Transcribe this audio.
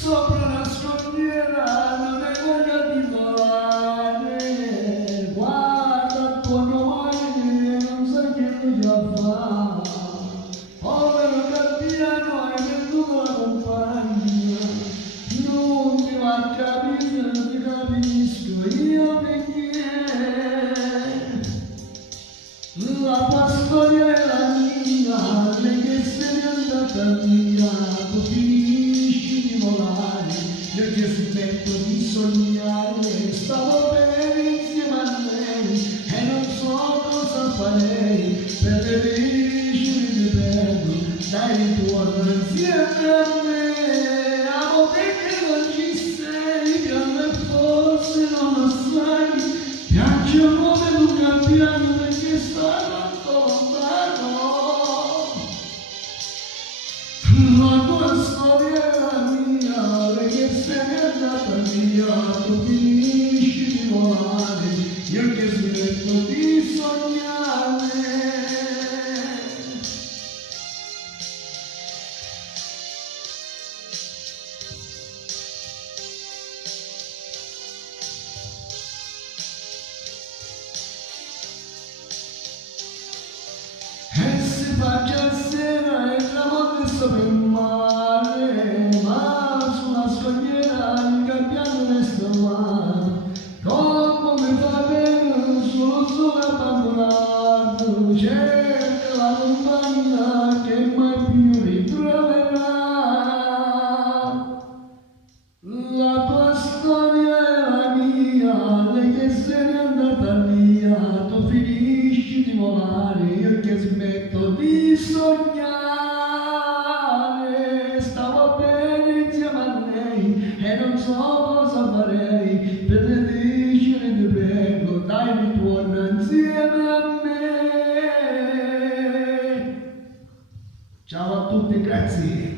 sopra una scogliera non hai voglia di volare, guarda attorno mai e non sai che cosa fa. Povero Gabbiano, hai venduto la compagnia, non ti va a capire, non ti capisco io perché la tua storia è la mia, lei che se n'è andata via, tu finisci di volare, io che smetto di sognare, stavo bene insieme a lei e non so cosa farei, per felice mi perdo, dai ritorno insieme a me, amo te che non ci sei, grande forse non lo sai, piange come un Gabbiano perché sta tanto lontano. La tua storia è la mia, lei che se n'è andata via, tu finisci di volare, io che smetto di sognare. E si faccia sera e tramonta sopra il mare, ma sulla scogliera il Gabbiano resta là, come fa bene solo sole abbandonato, cerca la compagnia che mai più ritroverà. La tua storia è la mia, lei che se n'è andata via, tu finisci di volare, io che smetto di sognare, stavo bene insieme a lei e non so cosa farei, per felice ti prego, dai ritorna insieme a me. Ciao a tutti, grazie.